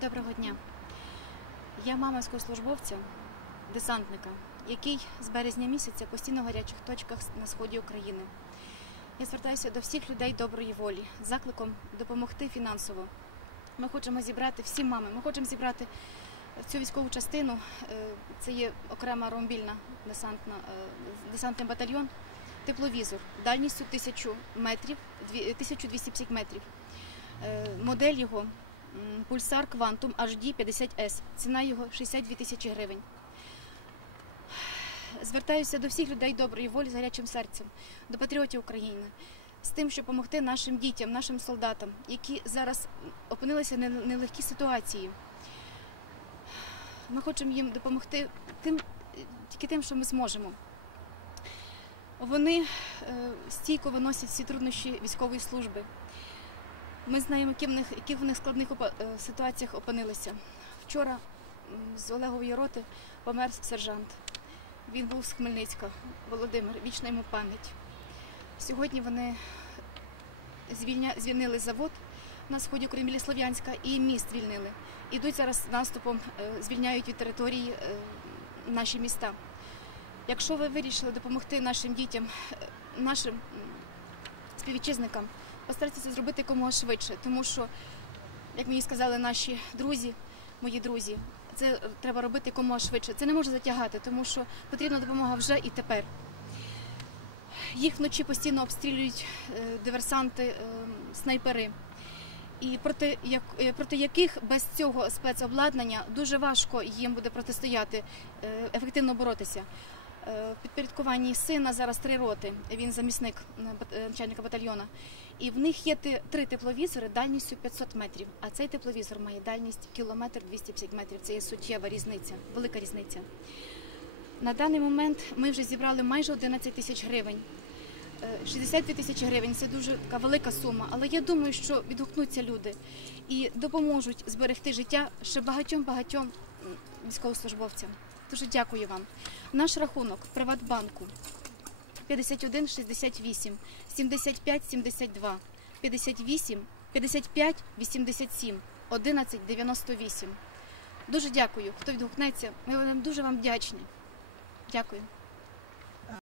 Доброго дня. Я мама військовослужбовця, десантника, який з березня місяця постійно в гарячих точках на сході України. Я звертаюся до всіх людей доброї волі з закликом допомогти фінансово. Ми хочемо зібрати всі мами, ми хочемо зібрати цю військову частину. е, Це є окрема ромбільна десантна, е, десантний батальйон, тепловізор дальністю 1000 метрів, дві- 1250 метрів. Е, Модель його Пульсар Quantum HD 50S. Ціна його 62 тисячі гривень. Звертаюся до всіх людей доброї волі з гарячим серцем, до патріотів України, з тим, щоб допомогти нашим дітям, нашим солдатам, які зараз опинилися в нелегкій ситуації. Ми хочемо їм допомогти тим, тільки тим, що ми зможемо. Вони е, стійко виносять всі труднощі військової служби. Ми знаємо, які в них, які в них складних е, ситуаціях опинилися. Вчора з Олегової роти помер сержант. Він був з Хмельницька, Володимир, вічна йому пам'ять. Сьогодні вони звільня, звільнили завод на сході України Слов'янська і міст звільнили. Ідуть зараз наступом, е, звільняють від території е, наші міста. Якщо ви вирішили допомогти нашим дітям, нашим співвітчизникам, постарайтеся це зробити якомога швидше, тому що, як мені сказали наші друзі, мої друзі, це треба робити якомога швидше. Це не може затягати, тому що потрібна допомога вже і тепер. Їх вночі постійно обстрілюють е, диверсанти, е, снайпери. І проти, як, е, проти яких без цього спецобладнання дуже важко їм буде протистояти, ефективно боротися. Е, В підпорядкуванні сина зараз три роти. Він замісник е, е, начальника батальйона. І в них є три тепловізори дальністю 500 метрів. А цей тепловізор має дальність кілометр 250 метрів. Це є суттєва різниця, велика різниця. На даний момент ми вже зібрали майже 11 тисяч гривень. Е, 62 тисячі гривень це дуже така велика сума, але я думаю, що відгукнуться люди і допоможуть зберегти життя ще багатьом багатьом військовослужбовцям. Дуже дякую вам. Наш рахунок Приватбанку 51 68 75 72 58 55 87 11 98. Дуже дякую, хто відгукнеться. Ми дуже вам вдячні. Дякую.